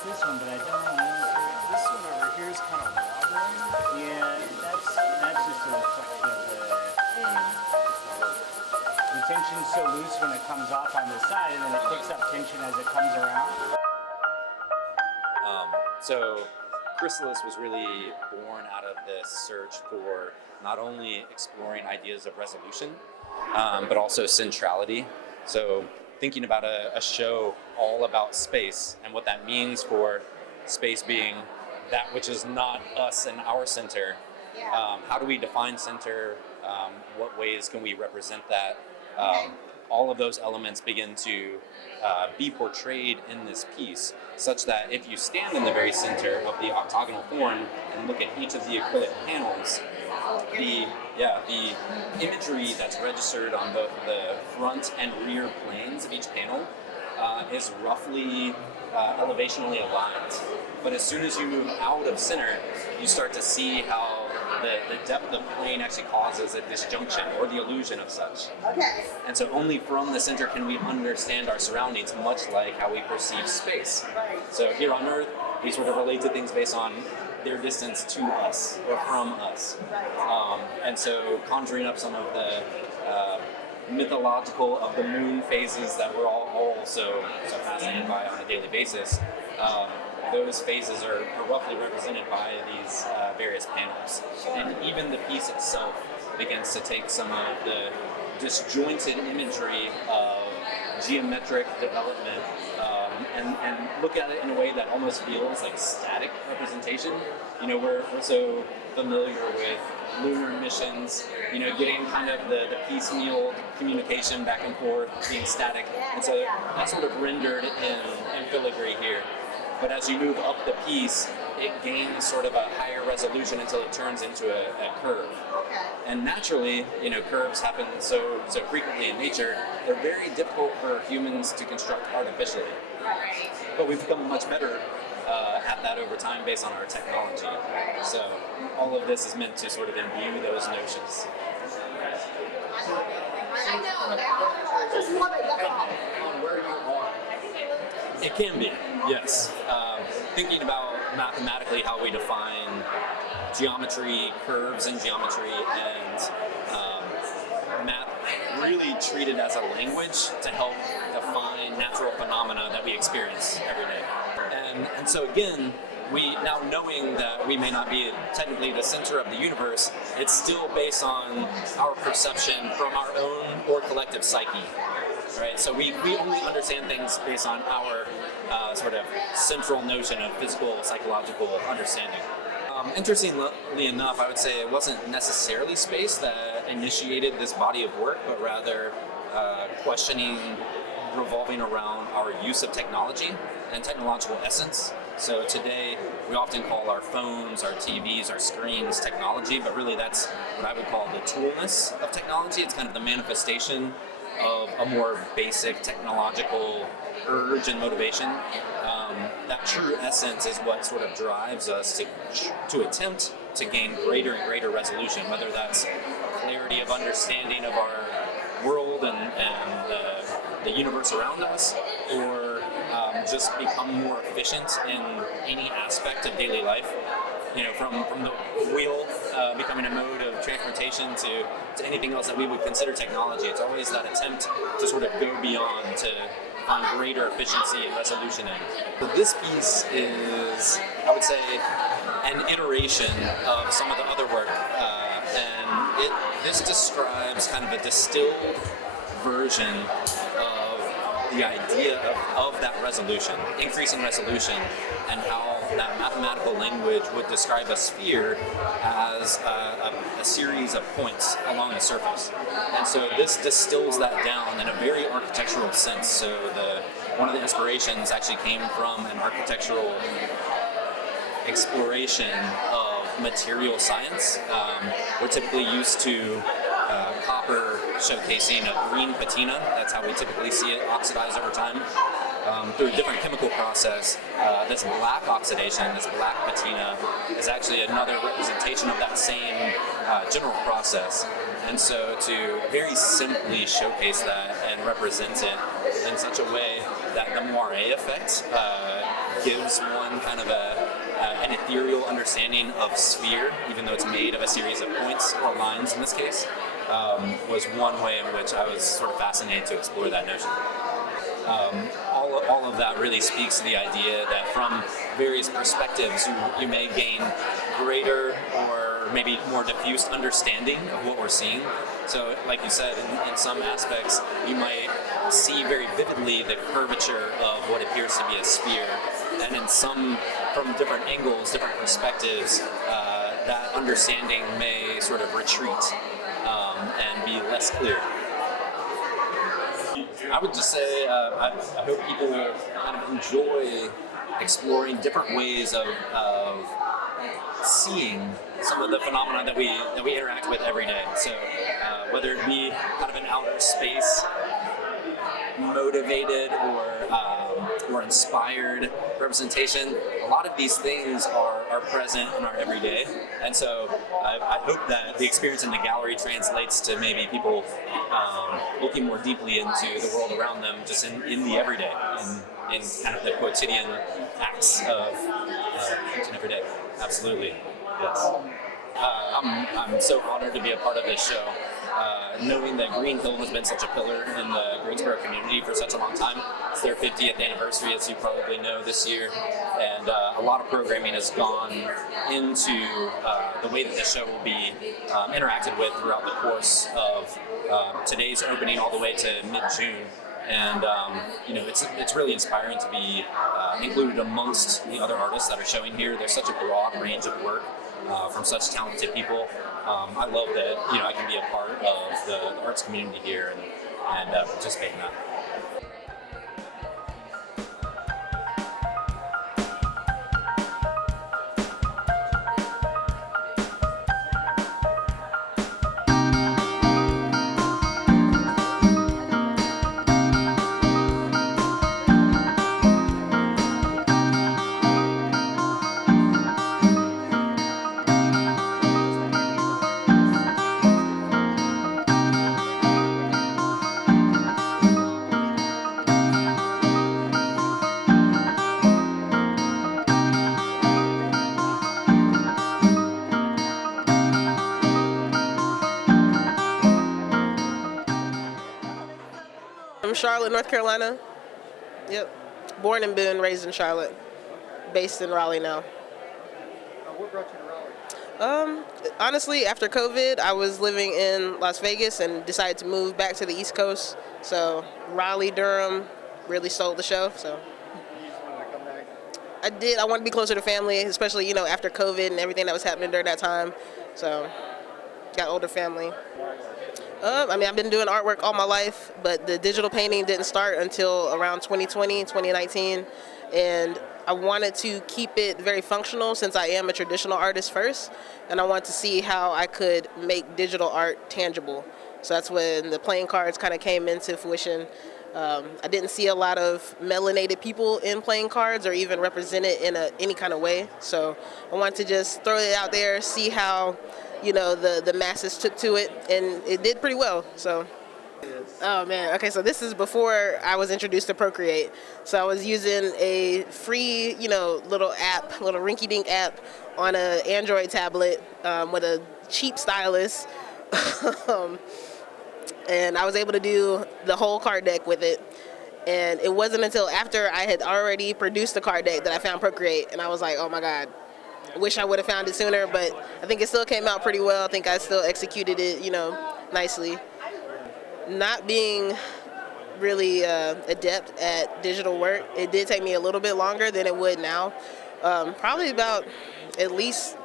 This one, but I don't know. This one over here is kind of wobbling. Yeah, that's just a reflection of the tension's so loose when it comes off on the side, and then it picks up tension as it comes around. So Chrysalis was really born out of this search for not only exploring ideas of resolution, but also centrality. So thinking about a show all about space and what that means for space being that which is not us and our center. How do we define center? What ways can we represent that? All of those elements begin to be portrayed in this piece, such that if you stand in the very center of the octagonal form and look at each of the acrylic panels, the imagery that's registered on both the front and rear planes of each panel is roughly elevationally aligned. But as soon as you move out of center, you start to see how the depth of plane actually causes a disjunction or the illusion of such. Okay. And so only from the center can we understand our surroundings, much like how we perceive space. Right. So here on Earth, we sort of relate to things based on their distance to us or from us. And so conjuring up some of the mythological of the moon phases that we're all so fascinated by on a daily basis, those phases are roughly represented by these various panels. And even the piece itself begins to take some of the disjointed imagery of geometric development and look at it in a way that almost feels like static representation. You know, we're so familiar with lunar missions, you know, getting kind of the piecemeal communication back and forth, being static. And so that's sort of rendered in filigree here. But as you move up the piece, it gains sort of a higher resolution until it turns into a curve. And naturally, you know, curves happen so frequently in nature, they're very difficult for humans to construct artificially. But we've become much better at that over time based on our technology. So all of this is meant to sort of imbue those notions. On where you are. It can be, yes. Thinking about mathematically how we define geometry, curves in geometry, and math really treated as a language to help define natural phenomena that we experience every day. And so again, we now knowing that we may not be technically the center of the universe, it's still based on our perception from our own or collective psyche. Right, so we only understand things based on our sort of central notion of physical, psychological understanding. Interestingly enough, I would say it wasn't necessarily space that initiated this body of work, but rather questioning revolving around our use of technology and technological essence. So today, we often call our phones, our TVs, our screens technology, but really that's what I would call the toolness of technology. It's kind of the manifestation of a more basic technological urge and motivation. That true essence is what sort of drives us to attempt to gain greater and greater resolution, whether that's clarity of understanding of our world and the universe around us, or just become more efficient in any aspect of daily life. You know, from the wheel becoming a mode of transportation to anything else that we would consider technology. It's always that attempt to sort of go beyond to find greater efficiency and resolution in. But this piece is, I would say, an iteration of some of the other work, and this describes kind of a distilled version of the idea of that resolution, increasing resolution, and how that mathematical language would describe a sphere as a series of points along the surface. And so this distills that down in a very architectural sense. So one of the inspirations actually came from an architectural exploration of material science. We're typically used to copper showcasing a green patina. That's how we typically see it oxidize over time. Through a different chemical process, this black oxidation, this black patina, is actually another representation of that same general process. And so to very simply showcase that and represent it in such a way that the moire effect gives one kind of an ethereal understanding of sphere, even though it's made of a series of points or lines in this case, was one way in which I was sort of fascinated to explore that notion. All of that really speaks to the idea that from various perspectives you may gain greater or maybe more diffuse understanding of what we're seeing. So like you said, in some aspects you might see very vividly the curvature of what appears to be a sphere, and in some, from different angles, different perspectives, that understanding may sort of retreat and be less clear. I would just say I hope people will kind of enjoy exploring different ways of seeing some of the phenomena that we interact with every day. So whether it be kind of an outer space motivated or inspired representation, a lot of these things are present in our everyday, and so I hope that the experience in the gallery translates to maybe people looking more deeply into the world around them, just in the everyday, in kind of the quotidian acts of each and every day. Absolutely, yes. I'm so honored to be a part of this show. Knowing that GreenHill has been such a pillar in the Greensboro community for such a long time. It's their 50th anniversary, as you probably know, this year, and a lot of programming has gone into the way that this show will be interacted with throughout the course of today's opening all the way to mid-June. And it's really inspiring to be included amongst the other artists that are showing here. There's such a broad range of work from such talented people. I love that I can be a part of the arts community here and participate in that. From Charlotte, North Carolina. Yep. Born and raised in Charlotte. Based in Raleigh now. What brought you to Raleigh? Honestly, after COVID, I was living in Las Vegas and decided to move back to the East Coast. So Raleigh, Durham really stole the show. So You just wanted to come back? I did. I wanted to be closer to family, especially after COVID and everything that was happening during that time. So got older family. I've been doing artwork all my life, but the digital painting didn't start until around 2020, 2019. And I wanted to keep it very functional since I am a traditional artist first. And I wanted to see how I could make digital art tangible. So that's when the playing cards kind of came into fruition. I didn't see a lot of melanated people in playing cards or even represented in any kind of way. So I wanted to just throw it out there, see how the masses took to it, and it did pretty well. So Oh man, okay, so this is before I was introduced to Procreate. So I was using a free, little app, little rinky-dink app on an Android tablet with a cheap stylus. um, and I was able to do the whole card deck with it. And it wasn't until after I had already produced the card deck that I found Procreate, and I was like, oh my God, wish I would have found it sooner, but I think it still came out pretty well. I think I still executed it, nicely. Not being really adept at digital work, it did take me a little bit longer than it would now. Probably about at least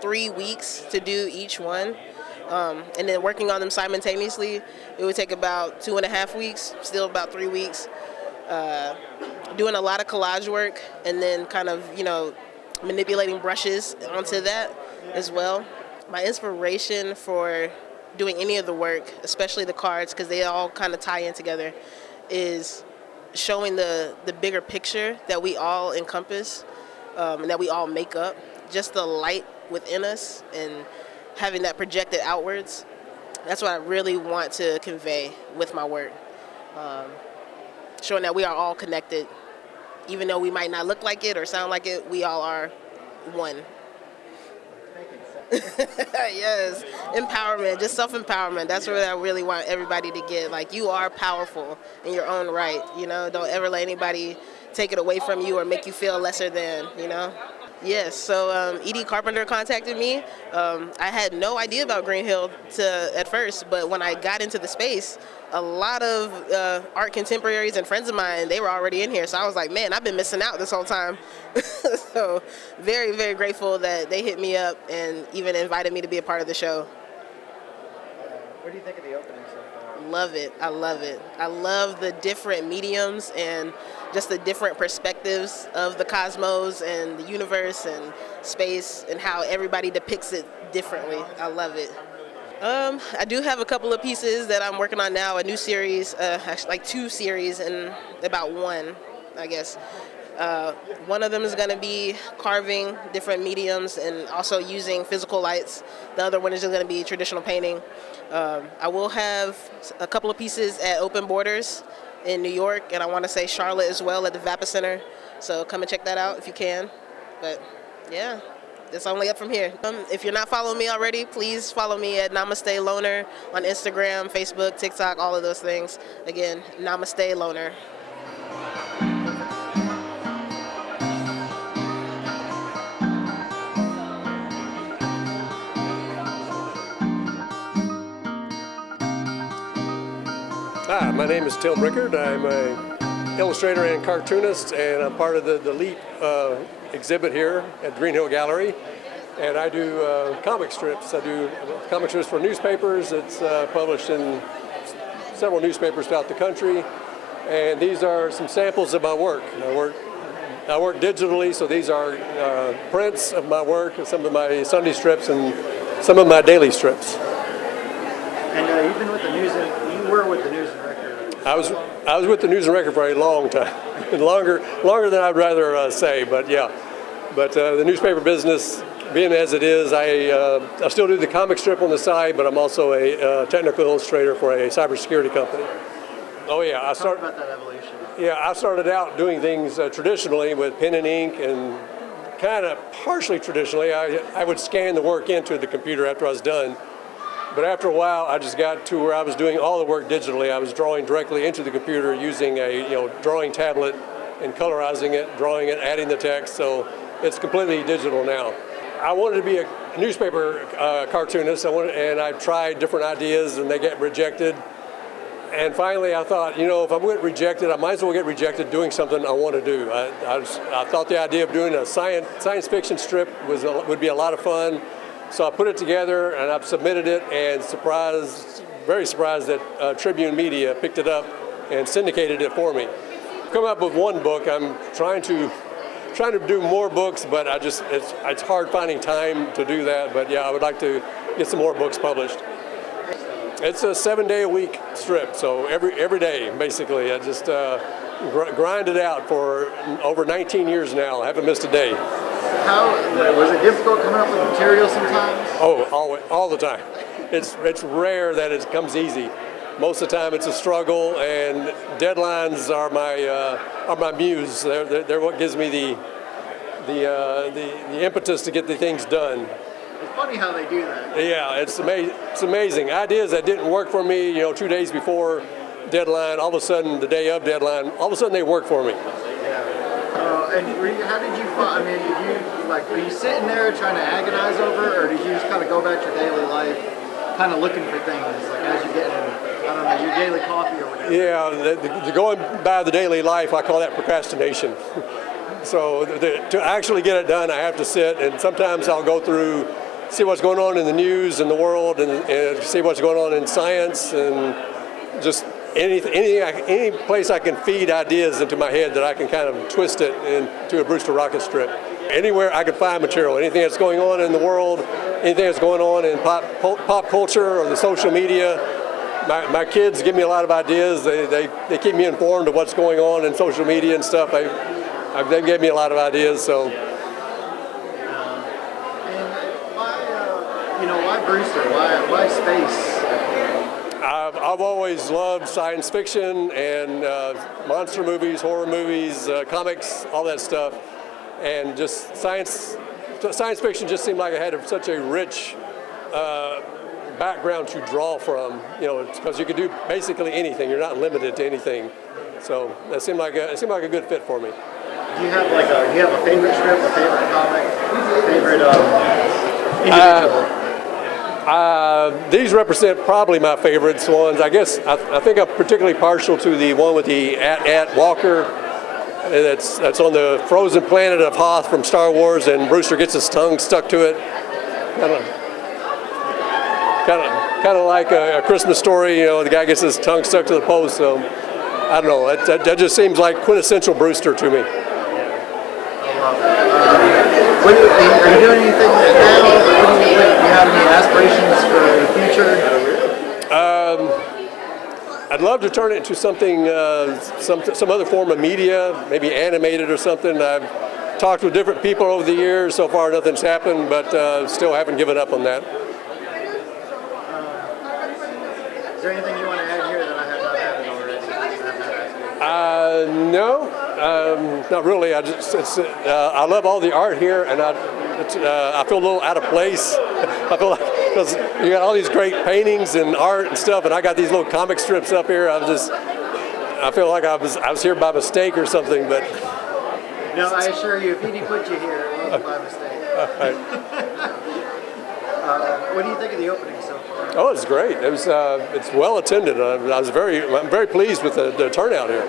3 weeks to do each one. And then working on them simultaneously, it would take about 2.5 weeks, still about 3 weeks. Doing a lot of collage work and then kind of, manipulating brushes onto that as well. My inspiration for doing any of the work, especially the cards, because they all kind of tie in together, is showing the bigger picture that we all encompass and that we all make up. Just the light within us and having that projected outwards. That's what I really want to convey with my work. Showing that we are all connected. Even though we might not look like it or sound like it, we all are one. Yes, empowerment, just self-empowerment. That's what I really want everybody to get. Like, you are powerful in your own right, Don't ever let anybody take it away from you or make you feel lesser than, Yes, so E.D. Carpenter contacted me. I had no idea about GreenHill at first, but when I got into the space, a lot of art contemporaries and friends of mine, they were already in here. So I was like, man, I've been missing out this whole time. So very, very grateful that they hit me up and even invited me to be a part of the show. What do you think of the opening so far? Love it. I love it. I love the different mediums and just the different perspectives of the cosmos and the universe and space and how everybody depicts it differently. I love it. I do have a couple of pieces that I'm working on now, a new series, actually like 2 series and about 1, I guess. One of them is going to be carving different mediums and also using physical lights. The other one is just going to be traditional painting. I will have a couple of pieces at Open Borders in New York, and I want to say Charlotte as well at the Vapa Center. So come and check that out if you can. But yeah, it's only up from here. If you're not following me already, please follow me at Namaste Loner on Instagram, Facebook, TikTok, all of those things. Again, Namaste Loner. Hi, my name is Tim Rickard. I'm an illustrator and cartoonist, and I'm part of the LEAP exhibit here at GreenHill Gallery. And I do comic strips. I do comic strips for newspapers. It's published in several newspapers throughout the country. And these are some samples of my work. I work digitally, so these are prints of my work, and some of my Sunday strips, and some of my daily strips. And you've been with the news, you were with the News and Record. I was with the News and Record for a long time, longer than I'd rather say. But yeah, the newspaper business, being as it is, I still do the comic strip on the side, but I'm also a technical illustrator for a cybersecurity company. Oh yeah, Talk about that evolution. Yeah, I started out doing things traditionally with pen and ink, and kind of partially traditionally. I would scan the work into the computer after I was done. But after a while, I just got to where I was doing all the work digitally. I was drawing directly into the computer using a drawing tablet and colorizing it, drawing it, adding the text. So it's completely digital now. I wanted to be a newspaper cartoonist, and I tried different ideas, and they get rejected. And finally, I thought, if I'm going to get rejected, I might as well get rejected doing something I want to do. I thought the idea of doing a science fiction strip would be a lot of fun. So I put it together, and I've submitted it, and very surprised that Tribune Media picked it up and syndicated it for me. I've come up with one book. I'm trying to do more books, but it's hard finding time to do that. But yeah, I would like to get some more books published. It's a 7-day-a-week strip, so every day, basically. I just grind it out for over 19 years now. I haven't missed a day. Was it difficult coming up with material sometimes? Oh, all the time. It's rare that it comes easy. most of the time it's a struggle, and deadlines are my muse. They're what gives me the impetus to get the things done. It's funny how they do that. Yeah, it's amazing. Ideas that didn't work for me, 2 days before deadline, all of a sudden the day of deadline, all of a sudden they work for me. And how did you find? I mean, were you sitting there trying to agonize over it, or did you just kind of go about your daily life, kind of looking for things, like as you're getting, I don't know, your daily coffee or whatever? Yeah, the going by the daily life, I call that procrastination. So to actually get it done, I have to sit, and sometimes I'll go through, see what's going on in the news in the world, and see what's going on in science, and just any place I can feed ideas into my head that I can kind of twist it into a Brewster rocket strip. Anywhere I can find material, anything that's going on in the world, anything that's going on in pop culture or the social media. My kids give me a lot of ideas. They keep me informed of what's going on in social media and stuff. They gave me a lot of ideas. So. And why Brewster? Why space? I've always loved science fiction and monster movies, horror movies, comics, all that stuff, and just science fiction just seemed like it had such a rich background to draw from. Because you could do basically anything. You're not limited to anything. So that seemed like a good fit for me. Do you have a favorite strip, a favorite comic, a favorite individual? These represent probably my favorites ones. I guess I think I'm particularly partial to the one with the at Walker. That's on the frozen planet of Hoth from Star Wars, and Brewster gets his tongue stuck to it. Kind of like a Christmas Story. The guy gets his tongue stuck to the post. So I don't know. That just seems like quintessential Brewster to me. Are you doing anything now? Do you have any aspirations for the future? I'd love to turn it into something, some other form of media, maybe animated or something. I've talked with different people over the years. So far, nothing's happened, but still haven't given up on that. Is there anything you want to add here that I have not added already? No, not really. I love all the art here, and I feel a little out of place. I feel like because you got all these great paintings and art and stuff, and I got these little comic strips up here. I feel like I was here by mistake or something, but. No, I assure you, if Edie put you here, it wasn't by mistake. Right. What do you think of the opening so far? Oh, it's great. It's well attended. I'm very pleased with the turnout here.